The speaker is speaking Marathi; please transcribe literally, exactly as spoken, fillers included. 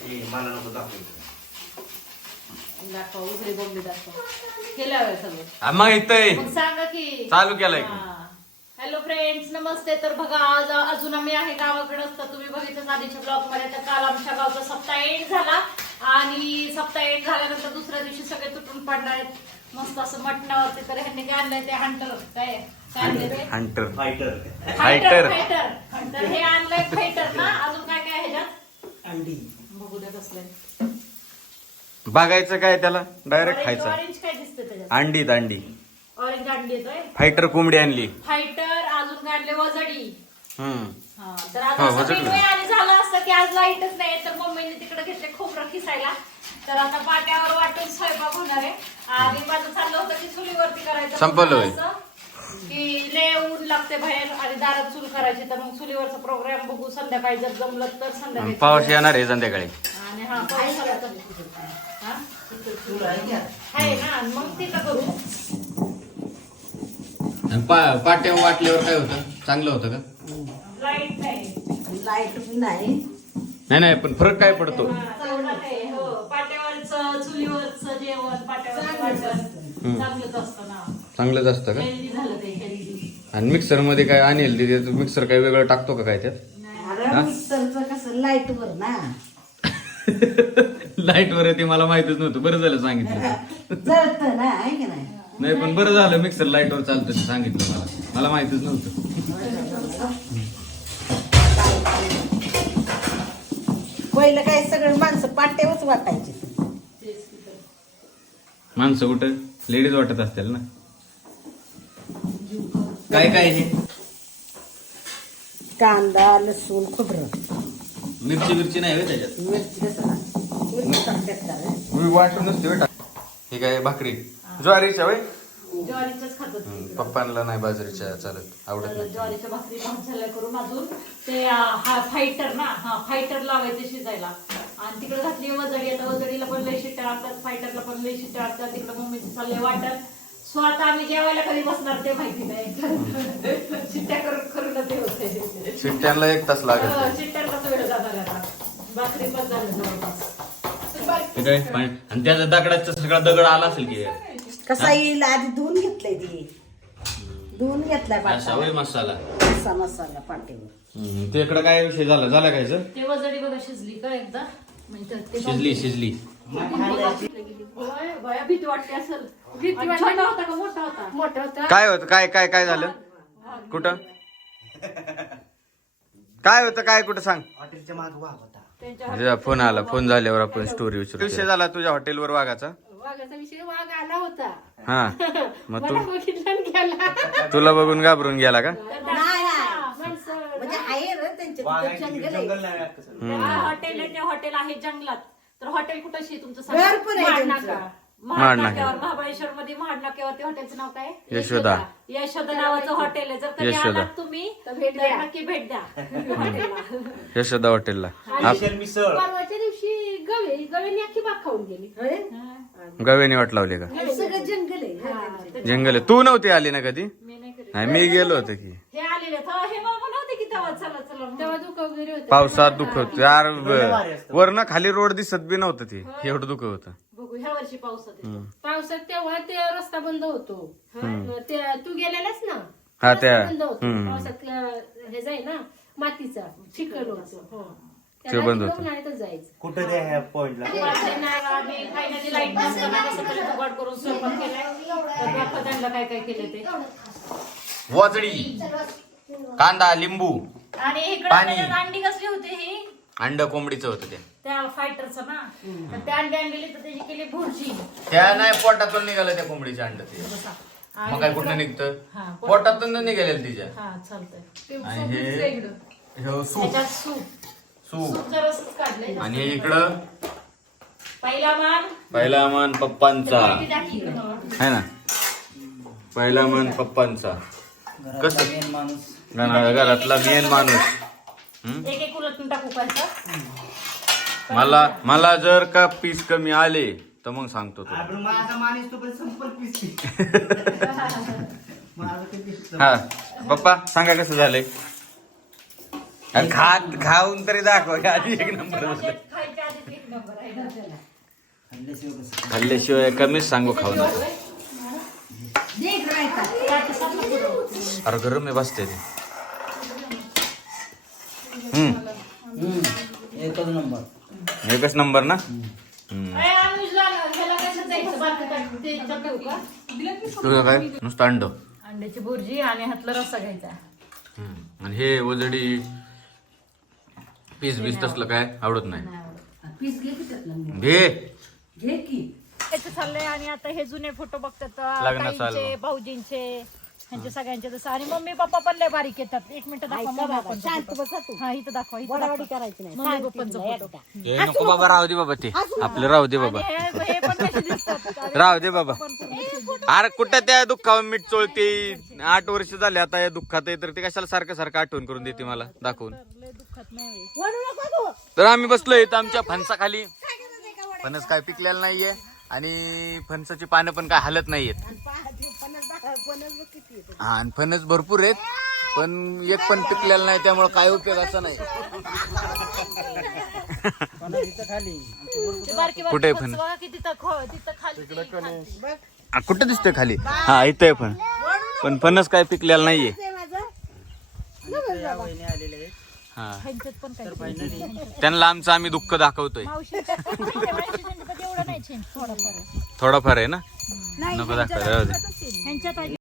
मला नको दाखव. दाखव उघडे बोंबे दाखव. केल्यावर सगळं मग इथं मग सांगा की चालू केलाय. हॅलो फ्रेंड्स, नमस्ते. तर बघा आज अजून आम्ही आहे गावाकडे असता. तुम्ही बघितलं आधीच्या ब्लॉग मध्ये. तर काल आमच्या गावचा सप्ताह एंड झाला आणि सप्ताह एंड झाल्यानंतर दुसऱ्या दिवशी सगळे तुटून पडणार आहेत मस्त असं मटणावरती. तर ह्यांनी काय आणलंय ते हंटर काय काय आणलंय ते hunter fighter fighter fighter hunter हे आणलंय फायटर ना. अजून काय काय ह्याच्यात अंडी बघू द्या कसलंय. बघायचं काय त्याला डायरेक्ट ऑरेंज खायचं. ऑरेंज काय दिसतं त्याच्यात. अंडीत अंडी ऑरेंज अंडी येतोय. फायटर कोंबडी आणली. फायटर अजून काढले वजडी. हम्म हा, तर आज हा, असं वजडी. मेनू आहे आणि झालं असतं की आज लाईटच नाही तर मम्मीने तिकडे घेतले खोबरं खिसायला. तर आता पाट्यावर वाटून स्वयंपाक होणार आहे आणि माझं चाललं होतं की चुलीवरती करायचं. संपलं होय. असं की लय ऊन लागते बाहेर आणि दारात चूल करायची. तर मग चुलीवरचा प्रोग्राम बघू संध्याकाळी जर जमलं तर संध्याकाळी. पाऊस येणार आहे संध्याकाळी. आणि हा पाऊस आला तर हा? आहे ना मग तिथं करू. पाट्या वाटल्यावर काय होतं? चांगलं होतं का? लाईट नाही. लाईट नाही. नाही नाही पण फरक काय पडतो? तेवढं नाही. हो, पाट्यावरचं चुलीवरचं जेवण पाट्यावरचं वाटण चांगलंच असतं ना. चांगलंच असतं का? हेल्दी झालं ते हेल्दी. आणि मिक्सर मध्ये काय आणेल तिथे मिक्सर काय वेगळं टाकतो का काय त्यात? अरे मिक्सरचं कसं लाईट वर ना. लाईट वर ते मला माहितच नव्हतं. बरं झालं सांगितलं. जळत ना आहे की नाही. नाही पण बरं झालं मिक्सर लाईट वर चालतं ते सांगितलं मला. मला माहितच नव्हतं. पहिलं काय सगळं माणसं पाट्यावरच वाटायची. माणसं कुठं लेडीज वाटत असतील ना. काय काय हे कांदा लसूण खोबरं मिरची मिरची नाही त्याच्यात. मिरची कसं मिरची टाकतात का रे? मी वाटूनच ते हे काय भाकरी ज्वारीच्या वय. ज्वारीच्याच खातात ते. पप्पांना नाही बाजरीच्या चालत आवडत तर नाही. ज्वारीच्या भाकरी भाजल्या करून अजून ते अं, हा फायटर ना हा फायटर लावायचे शिजायला. आणि तिकडे घातली वजडी. आता वजडीला पण लय शिट्ट्या लागतात. फायटरला पण लय शिट्ट्या लागतात. तिकडे मम्मीचं चाललंय वाटण. सो आता आम्ही जेवायला कधी बसणार ते माहिती नाही. शिट्ट्या करून करूनच हे होते. शिट्ट्यांना एक तास लागत. चिट्ट्यांचाच वेळ जाणार आता. भाकरी पण झालं जवळपास. ते काय पाणी- आणि त्याचा दगडाचा सगळा दगड आला असेल की कसा येईल आधी धुवून घेतलंय ती. धुवून घेतलाय असा होय पाटा. मसाला. असा मसाला पाट्यावर. हम्म, ते इकडं काय विषय झाला झाला काय सर? ते वजडी बघा शिजली का एकदा म्हणजे ते शिजली शिजली. भया भया भीती वाटते असेल. छोटा होता का मोठा होता? मोठा होता. काय होतं काय काय काय झालं कुठं? काय होतं काय कुठं सांग. हॉटेलच्या मागे वाघ होता. तुझा फोन आला. फोन झाल्यावर आपण स्टोरी विचारू. विषय झाला तुझ्या हॉटेलवर वाघाचा. वाघाचा विषय वाघ आला होता. हा मग तू बघितला आणि गेला. तुला बघून घाबरून गेला का? नाही नाही. म्हणजे आहे रे त्यांच्या तिथं जंगल आहे. जंगल नाही कसं. हॉटेल आहे ते हॉटेल आहे जंगलात. तर हॉटेल कुठं तुमचं भरपूर आहे महाड त्यांचं. नाका. महाड महाड नाक्यावर नाका. महाबळेश्वर मध्ये महाड नाक्यावरती हॉटेलचं नाव काय? यशोदा. यशोदा नावाचं हॉटेल आहे. जर कधी यशोदा. आलात तुम्ही तर नक्की भेट द्या हॉटेलला. यशोदा हॉटेलला. स्पेशल मिसळ. परवाच्या दिवशी गवे गवेनी अख्खी बाग खाऊन गेली. होय? गव्याने वाट लावली का? हे सगळं जंगल आहे. जंगल आहे. तू नव्हती आली ना कधी? मी नाही करीत. नाही मी गेलो होतो की. हे आलेले तेव्हा हे बाबा नव्हते की तेव्हा चला चला तेव्हा दुःख वगैरे होते. पावसात दुखत यार वरनं खाली रोड दिसत बी नव्हतं ते एवढं दुःख होतं. बघू ह्या वर्षी पावसात येतो. पावसात तेव्हा ते रस्ता बंद होतो. ते तू गेलेलास ना. हा रस्ता त्या बंद होतो. हम्म. पावसात हे जाई ना मातीचा चिखल होतो. हो. ते त्याला बंद तिकडं होतं. उन्हाळ्यातच जायचं. कुठं द्या ह्या पॉइंटला. आणि काही नाही लाईट नसताना कसं तरी जुगाड करून स्वयंपाक केलाय. तर दाखवा त्यांना काय काय केलं ते. वजडी कांदा लिंबू आणि इकडे पाणी. त्याच्यात अंडी कसली होती ही अंड कोंबडीचं होतं ते. त्या फायटरचं ना. तर त्या अंडी आणलेली तर त्याची केली भुर्जी. त्या नाही पोटातून निघालं त्या कोंबडीचे अंड ते. बसा. मग काय कुठं निघतं? हा, पोटातून निघालेलं तिच्या. हा चालतंय. आणि हे हे सूप त्याच्यात सूप सूप सूप जरासंच काढलंय. आणि इकडं पहिला मान पहिला मान पप्पांचा ती दाखी. है ना. पहिला मान पप्पांचा. कसं मेन माणूस. घरा- घरातला मेन माणूस. एक एक उलटून टाकू पाहिजे. मला मला जर का पीस कमी आले तर मग सांगतो तुला. आपण माझा माणूस तो पण संपर्क पिसते. माझं कधी हा पप्पा सांगा कसं झालंय. अरे खा खाऊन तरी दाखवा आधी एक नंबर. खायच्या आधी खाल्ल्याशिवाय कमीच सांगू खाऊ नका. अरे गरम आहे बसते ते. हम्म एकच नंबर. एकच नंबर ना. हम्म. अरे, अनुजला ह्याला कसं जायचं? बाकी ते चटणी का? तुझं काय नुसतं अंड. अंड्याची भुर्जी आणि हातला रस्सा घ्यायचा. हम्म. आणि हे वजडी पीस बीस तसलं काय आवडत नाही. पीस घे की त्यातलं. घे घे की. त्याचं चाललंय आणि आता हे जुने फोटो बघतात लग्नाचा ताईंचे, album. भाऊजींचे, ह्यांचे सगळ्यांचे जसं. आणि मम्मी पप्पा पण लय बारीक येतात. एक मिनिट दाखवा मम्मी पप्पांचा शांत photo. बसा तू. हा इथं दाखवा, इथं वडावडी दाखवा. करायची नाही. मम्मी शांत पप्पांचा तिला फोटो. एकदा. हे नको बाबा, राहू दे बाबा ते आपलं राहू दे बाबा. आणि हे हे पण कसे दिसतात. राहू दे बाबा. अरे कुठं त्या दुःखावर मीठ चोळते. आठ वर्ष झाले आता या दुःखात आहे, तर ते कशाला सारखं सारखं आठवण करून देते मला दाखवून. लय दुःखात नाही. वळू नको तू. तर आम्ही बसलोय इथं आमच्या फणसाखाली. फणस काय पिकलेलं नाहीये आणि फणसाची पानं पण काय हलत नाहीयेत. हा आणि फणस भरपूर आहेत, पण एक पण पिकलेलं नाही, त्यामुळे काय उपयोगाचं नाही. ते बारकी बारकी कुठे फणसं फणस? बघा की तिथं खो- तिथं खाली आ, कुठं दिसतंय खाली? हा इथं आहे पण पण फणस काय पिकलेलं नाहीये. ते माझं. हा ह्यांच्यात पण काही त्यांना आमचं आम्ही दुःख दाखवतोय. मावशींच्या एवढं नाही चेंज थोडंफार आहे. थोडंफार आहे ना. नको दाखवायला. ह्यांच्यात